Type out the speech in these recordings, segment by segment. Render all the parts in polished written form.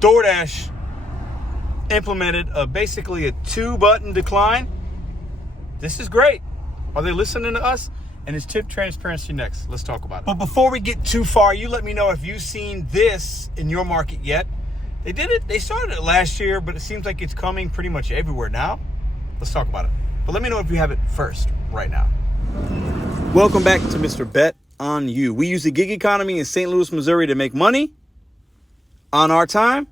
DoorDash implemented basically a 2-button decline. This is great. Are they listening to us? And is tip transparency next? Let's talk about it. But before we get too far, you let me know if you've seen this in your market yet. They did it. They started it last year, but it seems like it's coming pretty much everywhere now. Let's talk about it. But let me know if you have it first right now. Welcome back to Mr.BetonYou. We use the gig economy in St. Louis, Missouri to make money on our time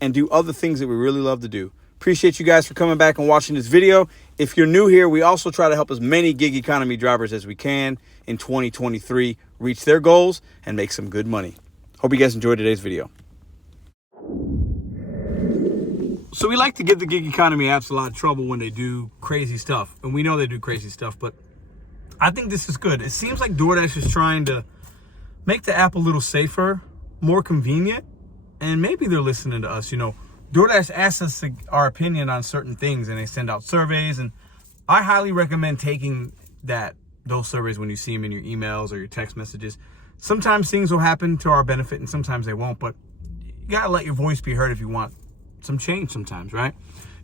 and do other things that we really love to do. Appreciate you guys for coming back and watching this video. If you're new here, we also try to help as many gig economy drivers as we can in 2023 reach their goals and make some good money. Hope you guys enjoyed today's video. So we like to give the gig economy apps a lot of trouble when they do crazy stuff. And we know they do crazy stuff, but I think this is good. It seems like DoorDash is trying to make the app a little safer, more convenient, and maybe they're listening to us. You know, DoorDash asks us our opinion on certain things, and they send out surveys, and I highly recommend taking those surveys when you see them in your emails or your text messages. Sometimes things will happen to our benefit, and sometimes they won't, but you gotta let your voice be heard if you want some change sometimes, right?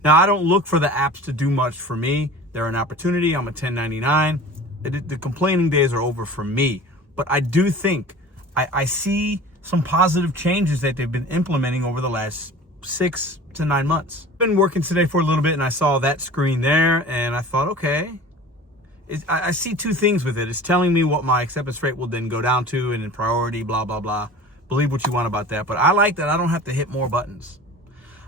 Now, I don't look for the apps to do much for me. They're an opportunity. I'm a 1099. The complaining days are over for me, but I do think I see some positive changes that they've been implementing over the last 6 to 9 months. I've been working today for a little bit, and I saw that screen there, and I thought, okay, I see two things with it. It's telling me what my acceptance rate will then go down to, and in priority, blah, blah, blah. Believe what you want about that, but I like that I don't have to hit more buttons.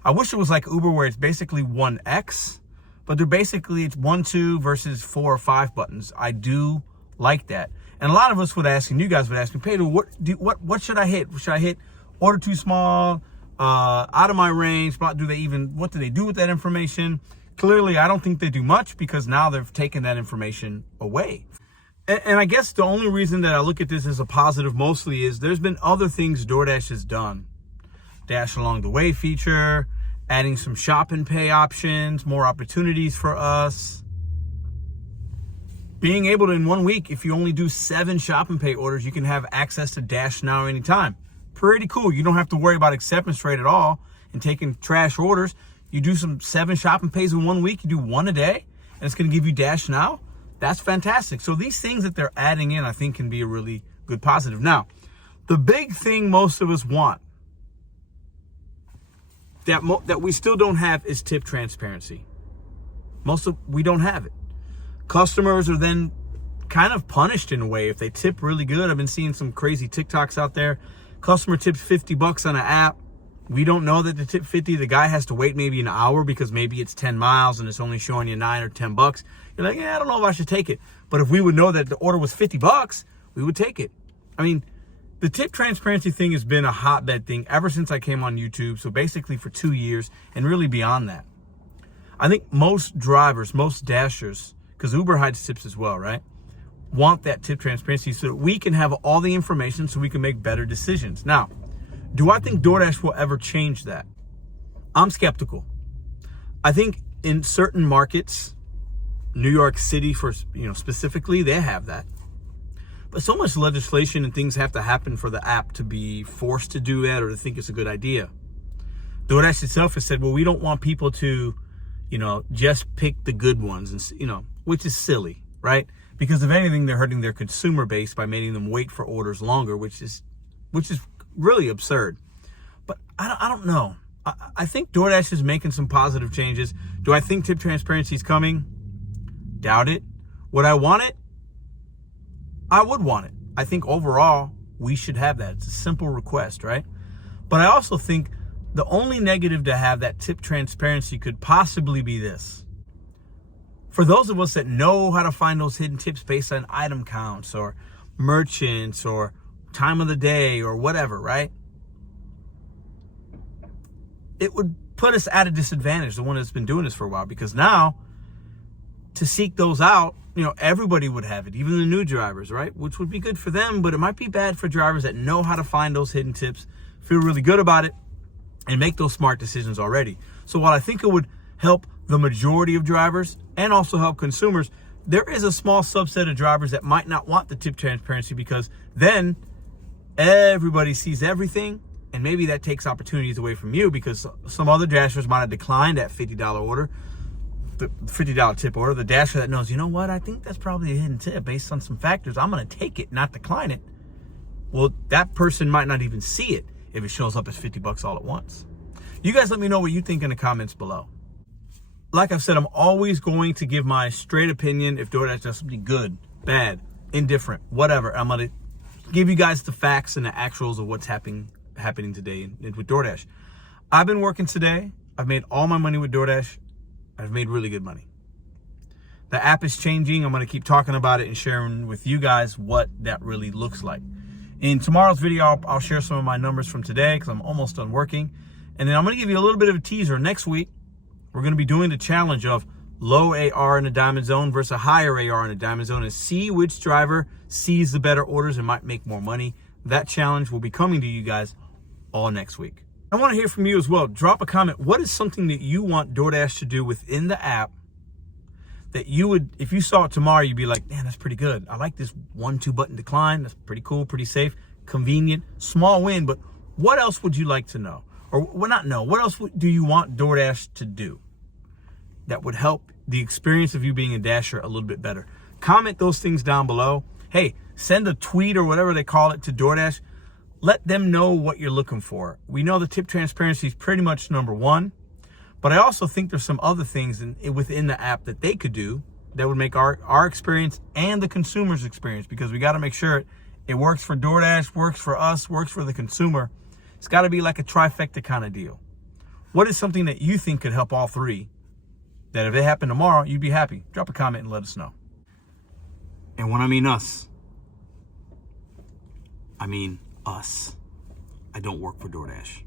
I wish it was like Uber where it's basically 1X, but it's 1, 2 versus 4 or 5 buttons. I do like that. And a lot of us would ask, and you guys would ask me, Pedro, what should I hit? Should I hit order too small, out of my range? What do they do with that information? Clearly, I don't think they do much because now they've taken that information away. And I guess the only reason that I look at this as a positive mostly is there's been other things DoorDash has done. Dash Along the Way feature, adding some shop and pay options, more opportunities for us. Being able to, in 1 week, if you only do 7 shop and pay orders, you can have access to Dash Now anytime. Pretty cool. You don't have to worry about acceptance rate at all and taking trash orders. You do some 7 shop and pays in 1 week, you do 1 a day, and it's going to give you Dash Now. That's fantastic. So these things that they're adding in, I think, can be a really good positive. Now, the big thing most of us want that we still don't have is tip transparency. We don't have it. Customers are then kind of punished in a way if they tip really good. I've been seeing some crazy TikToks out there. Customer tips $50 on an app. We don't know that the tip 50. The guy has to wait maybe an hour because maybe it's 10 miles and it's only showing you $9 or $10. You're like, yeah, I don't know if I should take it. But if we would know that the order was $50, we would take it. I mean, the tip transparency thing has been a hotbed thing ever since I came on YouTube. So basically for 2 years and really beyond that. I think most drivers, most dashers, because Uber hides tips as well, right? Want that tip transparency so that we can have all the information so we can make better decisions. Now, do I think DoorDash will ever change that? I'm skeptical. I think in certain markets, New York City specifically, they have that. But so much legislation and things have to happen for the app to be forced to do that or to think it's a good idea. DoorDash itself has said, well, we don't want people to, just pick the good ones, and which is silly, right? Because if anything, they're hurting their consumer base by making them wait for orders longer, which is really absurd. But I don't know. I think DoorDash is making some positive changes. Do I think tip transparency is coming? Doubt it. Would I want it? I would want it. I think overall, we should have that. It's a simple request, right? But I also think the only negative to have that tip transparency could possibly be this. For those of us that know how to find those hidden tips based on item counts or merchants or time of the day or whatever, right? It would put us at a disadvantage, the one that's been doing this for a while, because now to seek those out, everybody would have it, even the new drivers, right? Which would be good for them, but it might be bad for drivers that know how to find those hidden tips, feel really good about it, and make those smart decisions already. So while I think it would help the majority of drivers and also help consumers, there is a small subset of drivers that might not want the tip transparency because then everybody sees everything And maybe that takes opportunities away from you because some other Dashers might have declined that $50 order, the $50 tip order. The Dasher that knows, you know what, I think that's probably a hidden tip based on some factors. I'm going to take it, not decline it. Well, that person might not even see it if it shows up as $50 all at once. You guys let me know what you think in the comments below. Like I've said, I'm always going to give my straight opinion if DoorDash does something good, bad, indifferent, whatever. I'm going to give you guys the facts and the actuals of what's happening today with DoorDash. I've been working today. I've made all my money with DoorDash. I've made really good money. The app is changing. I'm going to keep talking about it and sharing with you guys what that really looks like. In tomorrow's video, I'll share some of my numbers from today because I'm almost done working. And then I'm going to give you a little bit of a teaser. Next week, we're going to be doing the challenge of low AR in the diamond zone versus a higher AR in the diamond zone and see which driver sees the better orders and might make more money. That challenge will be coming to you guys all next week. I want to hear from you as well. Drop a comment. What is something that you want DoorDash to do within the app that you would, if you saw it tomorrow, you'd be like, man, that's pretty good. I like this 1-2 button decline. That's pretty cool, pretty safe, convenient, small win. But what else would you like to know? Or well, not know. What else do you want DoorDash to do that would help the experience of you being a Dasher a little bit better? Comment those things down below. Hey, send a tweet or whatever they call it to DoorDash. Let them know what you're looking for. We know the tip transparency is pretty much number one, but I also think there's some other things within the app that they could do that would make our experience and the consumer's experience, because we got to make sure it works for DoorDash, works for us, works for the consumer. It's got to be like a trifecta kind of deal. What is something that you think could help all three that if it happened tomorrow, you'd be happy? Drop a comment and let us know. And when I mean us, I mean us. I don't work for DoorDash.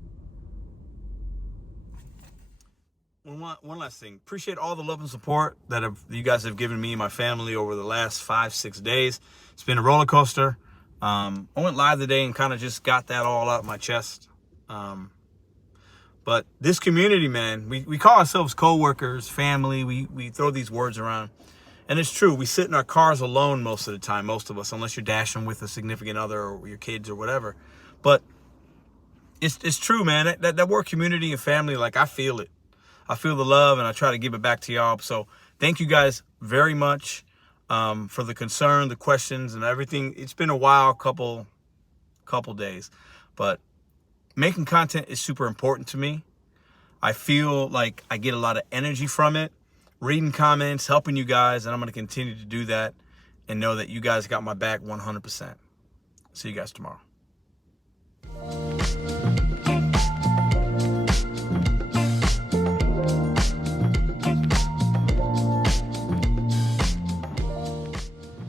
One last thing. Appreciate all the love and support that you guys have given me and my family over the last 5-6 days. It's been a roller coaster. I went live today and kind of just got that all out of my chest. But this community, man, we call ourselves co-workers, family. We throw these words around. And it's true. We sit in our cars alone most of the time, most of us, unless you're dashing with a significant other or your kids or whatever. But it's true, man. That work community and family, like I feel it. I feel the love and I try to give it back to y'all. So thank you guys very much for the concern, the questions and everything. It's been a while, couple days, but making content is super important to me. I feel like I get a lot of energy from it, reading comments, helping you guys, and I'm going to continue to do that and know that you guys got my back 100%. See you guys tomorrow.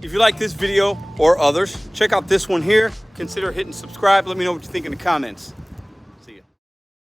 If you like this video or others, check out this one here. Consider hitting subscribe. Let me know what you think in the comments.